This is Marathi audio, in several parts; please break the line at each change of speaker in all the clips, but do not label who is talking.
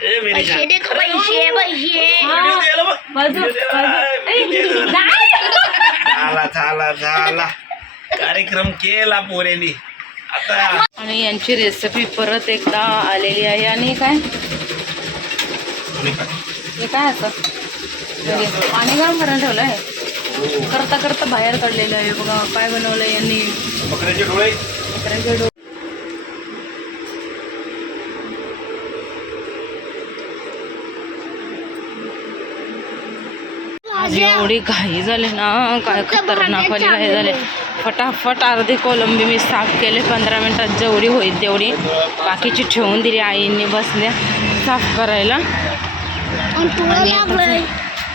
पैसे दे पैसे पैसे.
झाला झाला। झाला कार्यक्रम केला पोरेनी. आता
आणि यांची रेसिपी परत एकदा आलेली आहे. आणि काय? हे काय असं? पाणी गरम करायला ठेवलं आहे करता करता बाहेर काढलेलं आहे. बघा काय बनवलं यांनी?
बकऱ्याचे डोळे.
बकऱ्याचे डो- आज एवढी घाई झाली ना काय खतरनाक वाली घाई झाली. फटाफट अर्धी कोलंबी मी साफ केले पंधरा मिनिटात जेवढी होईल तेवढी. बाकीची ठेवून दिली आईंनी बसल्या साफ करायला.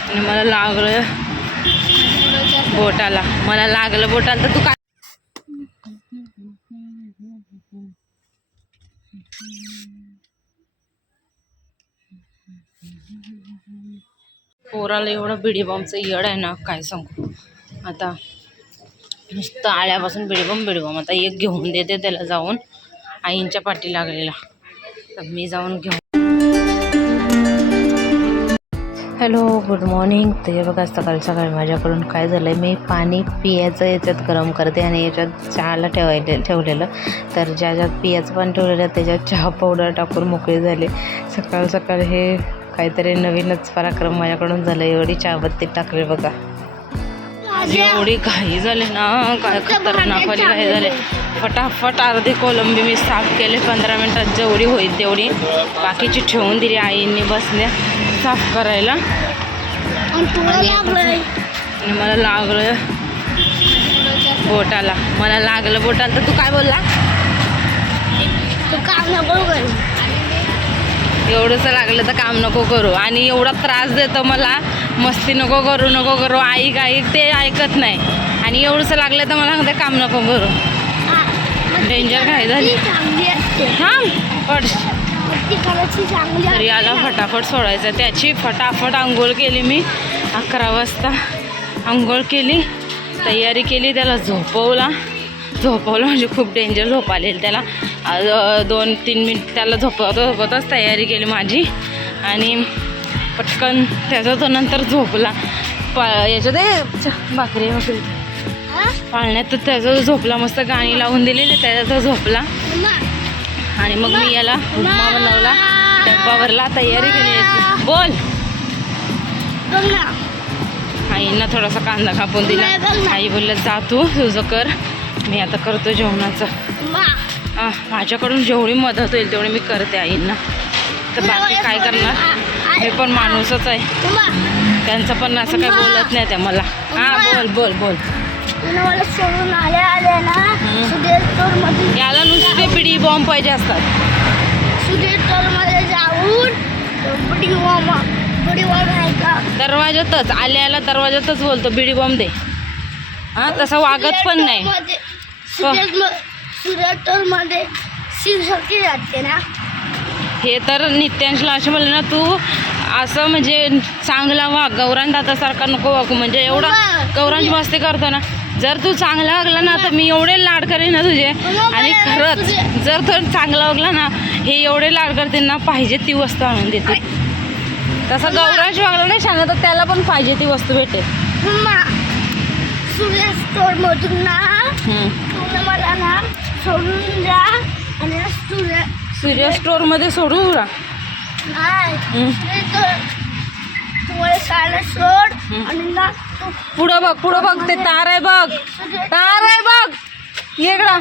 आणि
मला लागलं बोटाला. मला लागलं बोटाला तर तू काय पोराला एवढं बिडी बॉम्बचं येड आहे ना काय सांगू? आता नुसतं आल्यापासून बिडीबॉम्ब बिडीबॉम्ब आता एक घेऊन देते त्याला जाऊन आईंच्या पाठी लागलेला. तर मी जाऊन घेऊन हॅलो गुड मॉर्निंग ते बघा सकाळी सकाळी माझ्याकडून काय झालं आहे मी पाणी पियाचं याच्यात गरम करते आणि याच्यात चहाला ठेवायले ठेवलेलं. तर ज्या ज्यात पियाचं पाणी ठेवलेलं त्याच्यात चहा पावडर टाकून मोकळे झाले. सकाळ सकाळ हे काहीतरी नवीनच पराक्रम माझ्याकडून झालं एवढी चहापत्ती टाकली बघा. एवढी घाई झाली ना. काय खतरनाक वाली घाई झाली. फटाफट अर्धी कोलंबी मी साफ केले. पंधरा मिनिटात जेवढी होईल तेवढी. बाकीची ठेवून दिली आईंनी बसल्या साफ करायला.
आणि
मला लागलं बोटाला. मला लागलं बोटाला. तर तू काय बोलला?
तू काम नको करू
एवढंच लागलं तर काम नको करू. आणि एवढा त्रास देतो मला मस्ती नको करू नको करू ऐक ऐक ते ऐकत नाही. आणि एवढंच लागलं तर मला काम नको करू. Danger घाई झाली. हां तरी
ना.
फटाफट सोडायचं. त्याची फटाफट आंघोळ केली मी. अकरा वाजता आंघोळ केली तयारी केली त्याला झोपवला. झोपवलं. म्हणजे खूप डेंजर झोप आलेली त्याला दोन तीन मिनिट त्याला झोपवत झोपवतच तयारी केली माझी. आणि पटकन त्याचा तो नंतर झोपला. पा याच्यात भाकरी
हा?
पाळण्यात तर त्याचा झोपला मस्त गाणी लावून दिलेली त्याचा तो झोपला. आणि मग मी याला उपमा बनवला. डब्बा भरला तयारी केली याची. बोल. आईंना थोडासा कांदा कापून दिला. आई बोललं जा तू तुझं कर. मी आता करतो जेवणाचं. माझ्याकडून जेवढी मदत होईल तेवढी मी करते आईंना. तर बाकी काय करणार? मी पण माणूसच आहे. त्यांचं पण असं काय बोलत नाही त्या मला. हां बोल बोल बोल. याला नुसते पिढी बॉम्ब पाहिजे असतात. दरवाजातच आल्याला दरवाजातच बोलतो बिडी बॉम्ब दे. हां तसं वागत पण नाही.
मध्ये शिवशक्ती जाते ना.
हे तर नित्यांशला असे म्हणले ना तू असं म्हणजे चांगला वाग गौरान दातासारखा नको वागू म्हणजे एवढा गौरांची मस्ती करतो ना. जर तू चांगला वागला ना तर मी एवढे लाड करेन ना तुझे. आणि खरंच जर तर चांगला वागला ना हे एवढे लाड करते ना पाहिजे ती वस्तू आणून देते तसं गौरांश वागला नाही छान तर त्याला पण पाहिजे ती वस्तू भेटेल.
सुधीर स्टोर मधून ना मला ना सोडून जा आणि सूर्य
सूर्य स्टोअरमध्ये सोडू का
नाही. तुम्हाला सोड. आणि ना तू
पुढं बघ पुढं बघ ते तार आहे बघ. तार आहे बघ. ये इकडं.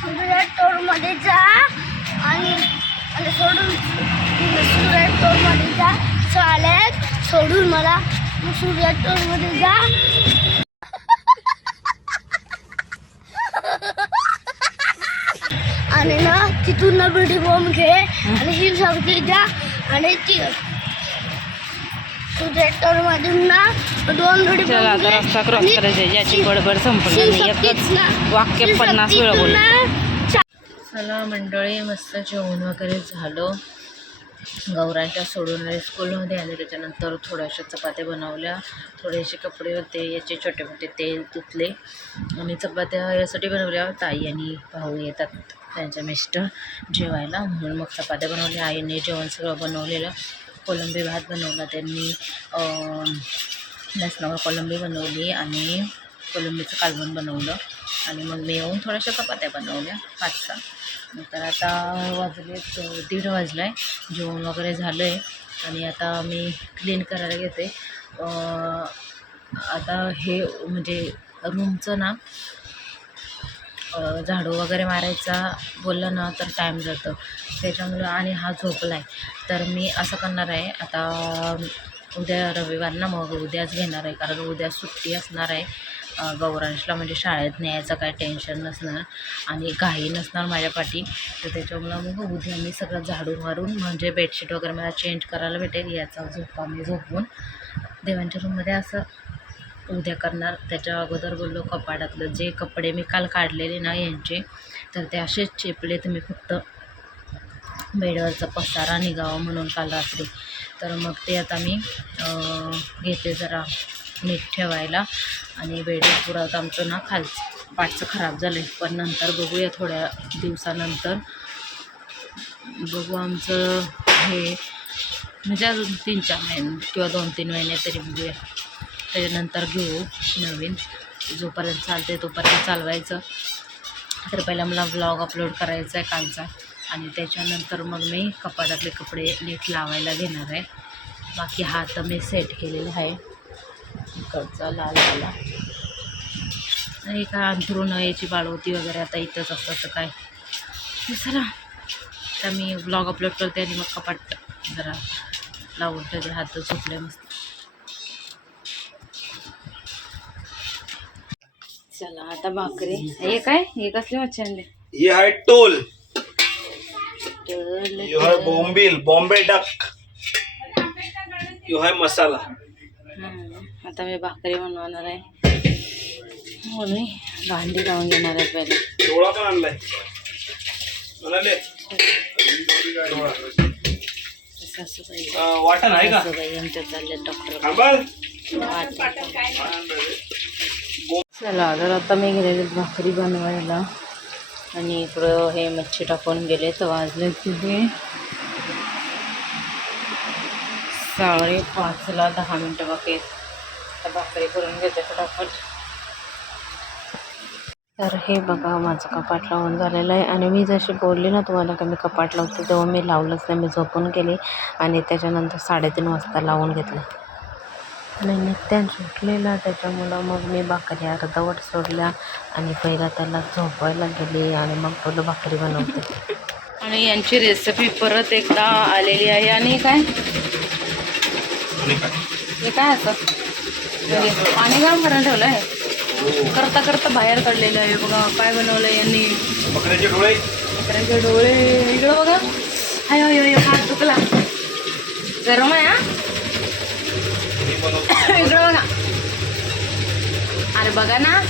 सुधीर स्टोरमध्ये जा आणि आणि सोडून सूर्य स्टोरमध्ये जा. चालेल सोडून मला सूर्य स्टोरमध्ये जा. आणि ना तिथून ना बिडी बॉम्ब घे आणि शिवशक्ती जा आणि ती सूर्य स्टोर मधून ना दोन बिडी
चला आता रस्ता क्रॉस करायचा ज्याची बडबड संपणार नाही. एकच वाक्य पन्नास वेळा बोल चला मंडळी मस्त जेवण वगैरे झालं. गौरांच्या सोडून स्कूलमध्ये आणि त्याच्यानंतर थोड्याशा चपात्या बनवल्या. थोडेसे कपडे होते याचे छोटे मोठे तेल तुतले. आणि चपात्या यासाठी बनवल्या ताई आणि भाऊ येतात. त्यांच्या मिस्टर जेवायला. म्हणून मग चपात्या बनवल्या आईने जेवण सगळं बनवलेलं. कोलंबी भात बनवला त्यांनी. लसणावर कोलंबी बनवली आणि कोलंबीचं कालवण बनवलं. आणि मग मी येऊन थोड्याशा चपात्या बनवल्या पाच सहा तर आता वाजले दीड वाजला आहे जेवण वगैरे झालं आहे आणि आता मी क्लीन करायला घेते. आता हे म्हणजे रूमचं ना झाडू वगैरे मारायचा बोललं ना तर टाईम जातं. त्याच्यामुळं आणि हा झोपला आहे तर मी असं करणार आहे आता उद्या रविवार ना मग उद्याच घेणार आहे. कारण उद्या सुट्टी असणार आहे गौरांशला. म्हणजे शाळेत न्यायचं काय टेन्शन नसणार आणि घाई नसणार माझ्या पाठी. तर त्याच्यामुळं मग उद्या मी सगळं झाडू मारून म्हणजे बेडशीट वगैरे मला चेंज करायला भेटेल. याचा झोपा मी झोपून देवांच्या रूममध्ये असं उद्या करणार. त्याच्या अगोदर बोललो कपाटातलं. जे कपडे मी काल काढलेले ना यांचे तर ते असेच चेपले तुम्ही फक्त बेडवरचा पसारा निघावा म्हणून काल रात्री. तर मग ते आता मी घेते जरा नीट ठेवायला. आणि बेडवर पुरात आमचं ना खालचं पाठचं खराब झालं आहे पण नंतर बघूया थोड्या दिवसानंतर. बघू आमचं हे म्हणजे अजून तीन चार महिने किंवा दोन तीन महिने तरी बघूया. त्याच्यानंतर घेऊ नवीन. जोपर्यंत चालते तोपर्यंत चालवायचं. तर पहिला मला ब्लॉग अपलोड करायचा आहे कालचा. आणि त्याच्यानंतर मग मी कपाटातले कपडे नीट लावायला घेणार आहे. बाकी हा तर मी सेट केलेला आहे. इकडचा लाल वाला. नाही का अंथरून याची बाळवती वगैरे आता इथंच असतं तर काय. चला. तर मी ब्लॉग अपलोड करते आणि मग कपाट जरा लावून ठेवते हात झोपले मस्त चला आता भाकरी. हे काय? हे कसले मच्छी आणले
ही आहे टोल. यो आहे बोंबील बॉम्बे डक. यो आहे मसाला.
हम्म, आता मी भाकरी बनवणार आहे. म्हणून भांडी लावून घेणार आहे पहिला.
डोळा पण आणलाय. म्हणाले.
सासूबाई.
वाटण आहे का?
सासूबाई आमच्या चालले डॉक्टर.
थांबल
चला तर आता मी गेलेले भाकरी बनवायला. आणि इकडं हे मच्छी टाकून गेले तर वाजले तिथे. साडेपाचला दहा मिनटं बाकी आता भाकरी करून घेते फटाफट. तर हे बघा माझं कपाट लावून झालेलं आहे. आणि मी जशी बोलली ना तुम्हाला का मी कपाट लावते तेव्हा मी लावलंच नाही मी झोपून गेले. आणि त्याच्यानंतर साडेतीन वाजता लावून घेतलं. आणि नित्यान सुटलेला त्याच्यामुळं मग मी भाकरी अर्धवट सोडल्या आणि पहिला त्याला झोपायला गेले आणि मग बोललो भाकरी बनवते. आणि यांची रेसिपी परत एकदा आलेली आहे. आणि काय?
काय?
हे काय असं? पाणी गरम करायला ठेवलं आहे करता करता बाहेर काढलेलं आहे. बघा काय बनवलं यांनी?
बकऱ्याचे डोळे.
बकऱ्यांचे डोळे. इकडं बघा. हाय हाय हाय हात चुकला. गरम आहे हा
मी बनवतो
इकडं बघा अरे बघा ना.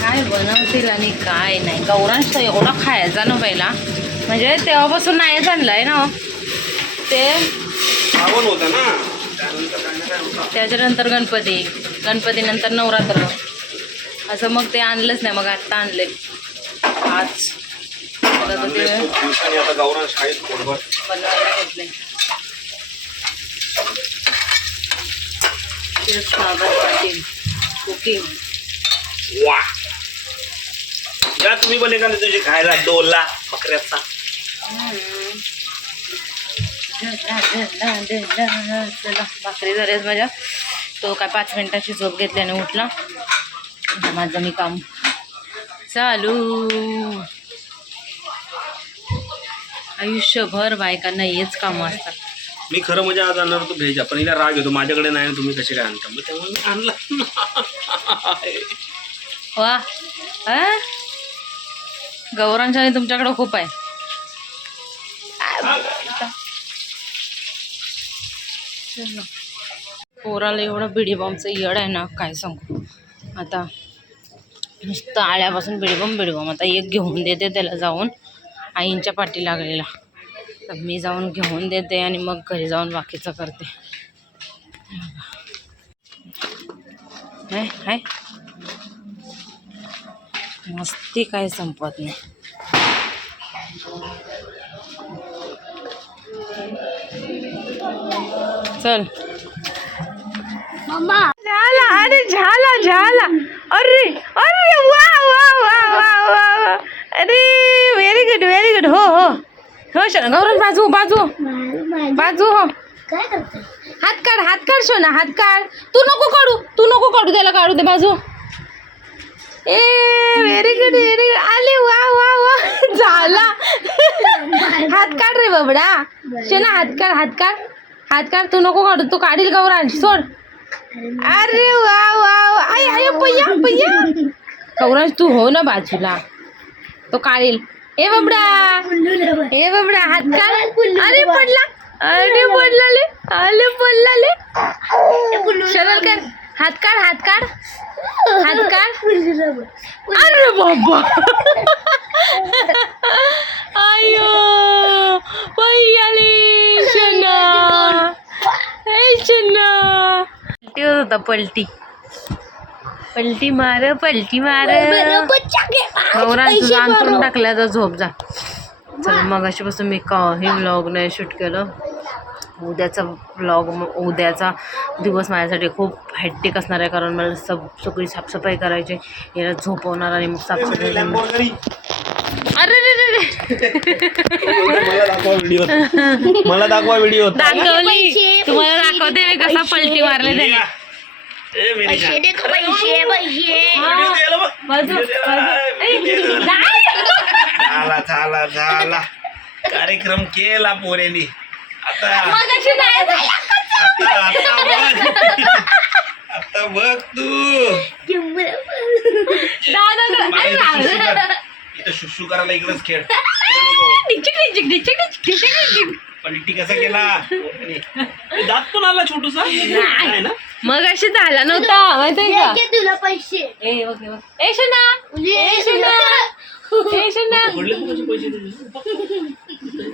काय बनवतील आणि काय नाही. गौरांश तर एवढा खायचा ना पहिला. म्हणजे तेव्हापासून नाहीच आणलाय ना. ते त्याच्यानंतर गणपती. गणपतीनंतर नवरात्र. असं मग ते आणलंच नाही. मग आत्ता आणले आज. आता ते
आणलंय खूप दिवसांनी आता गावरान शाळेत पोटभर
बनवायला घेतले सागर पाटील कुकिंग
वा या तुम्ही पण एखाद्या तुझी खायला डोला बकऱ्याचा.
चला भाकरी झाल्याच माझ्या तो काय पाच मिनिटाची झोप घेतल्याने उठला. माझं मी काम चालू. आयुष्यभर बायकांना हेच कामं असतात.
मी खरं म्हणजे आज आणणार होतो भेजा पण हिला राग येतो माझ्याकडे नाही तुम्ही कसे काय आणता? मग त्यामुळे मी आणला.
वा हा गौरांच्या तुमच्याकडे खूप आहे. पोराला एवढं बिडी बॉम्बचं येड आहे ना काय सांगू? आता नुसतं आल्यापासून बिडीबॉम बिडीबॉम आता एक घेऊन देते त्याला जाऊन आईंच्या पाठी लागलेला. तर मी जाऊन घेऊन देते आणि मग घरी जाऊन बाकीचं करते. हाय हाय. मस्ती काय संपत नाही. चल.
मम्मा
झाला अरे झाला झाला. अरे अरे वा वा वा वा वा. वा अरे व्हेरी गुड व्हेरी गुड हो हो. हो गौरव बाजू बाजू. बाजू हो.
काय करते
हात काढ हात काढ सोना हात काढ. तू नको काढू तू नको काढू त्याला काढू दे बाजू. ए व्हेरी गुड व्हेरी गुड आले वा वा वा. झाला. हात काढ रे बाबडा. शोना हात काढ हात काढ. हात काढ तू नको काढू तू काढील गौरांश सोड. अरे वा वा वा. आय आय पय्या पय्या. गौरांश तू हो ना बाजूला. तो काढील. ए बबडा. ए बबडा हात काढ. अरे पडला. अरे पडला ले. अरे पडला ले. सरळ कर हात काढ हात काढ. हात काढ. अरे बाबा. आयो पय्याले शना. ए शना. होता पलटी. पलटी मार पलटी मार. गौरांश तुझं अंतरून टाकल्या तर झोप जा. चल मग अशापासून मी काही व्लॉग नाही शूट केलं. उद्याचा व्लॉग उद्याचा दिवस माझ्यासाठी खूप हॅट्टिक असणार आहे कारण मला सब सगळी साफसफाई करायची याला झोपवणार आणि मग साफसफाई. अरे रे रे रे.
मला दाखवा व्हिडिओ मला दाखवा व्हिडिओ
दाखवली. तुम्हाला दाखवते मी कसा पलटी मारले त्याने.
पैसे. दे पैसे पैसे.
झाला झाला झाला कार्यक्रम केला पोरेनी। आता आता आता बघ आता बघ तू। इथं शुशू करायला इकडेच खेळ. पलटी कसा केला? दात पण आला छोटूसा? नाही. ना?
मग अशी झाला नव्हता माहितीये का?
तुला पैसे.
ए ओके ए शना शना ए शना
पकडले तू कसे पैसे तुझे?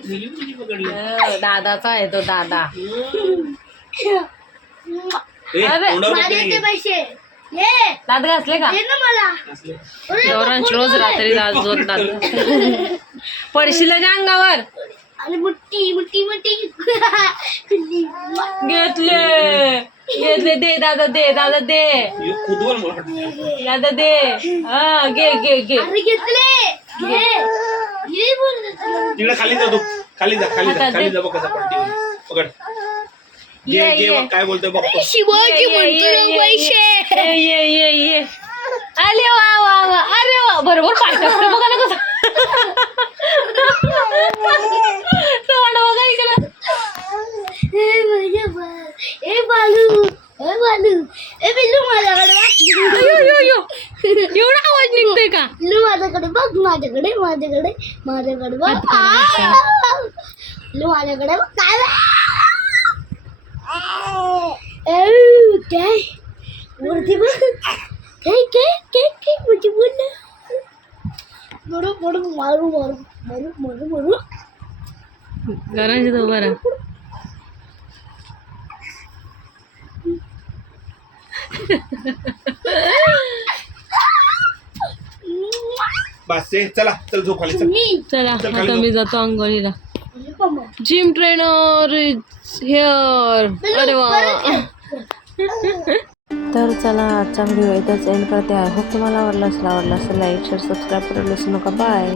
दिली तुझी पकडली.
अं, दादाचा आहे तो दादा. अरे.
पैसे. ये.
दात घासले का?
मला.
रोज रात्री दात जोत दात. पडशील अंगावर?
आणि मुट्टी मुट्टी मुट्टी
घेतले. घेतले दे दादा दे दादा दे. दादा दे. हा घे घे घे.
अरे घेतले.
तिकडे खाली जा तू. खाली जा खाली जा खाली. जा बघ कसा. पकड.
ये,
काय बोलतोय बघतो
शिवाजी म्हणतो पैसे.
ये ये ये अरे वा वा वा. अरे वा बरोबर पाय बघा ना कसं तोंड बघा इकडं
ए माझ्या बा- ए बालू ए बालू ए बिल्लू माझ्याकडे बघ.
अयो. यो यो एवढा आवाज निघतोय का?
बिल्लू माझ्याकडे बघ माझ्याकडे माझ्याकडे माझ्याकडे बघ? बिल्लू माझ्याकडे बघ. काय ए, काय? वरती बघ. काय काय काय काय? म्हणजे बोल ना. मारू मारू मारू मारू मारू मारू मारू.
घराची तो बरं.
बस ए, चला चल झोप खाली चल.
मी.
चला
चल, खाली
आता मी जातो आंघोळीला
पम्मा.
जिम ट्रेनर हेअर अरे वा. तर चला आजचा व्हिडिओ इथंच एंड करते. आय होप तुम्हाला आवडला असेल आवडला असेल लाईक शेअर सबस्क्राईब करायला विसरू नका. बाय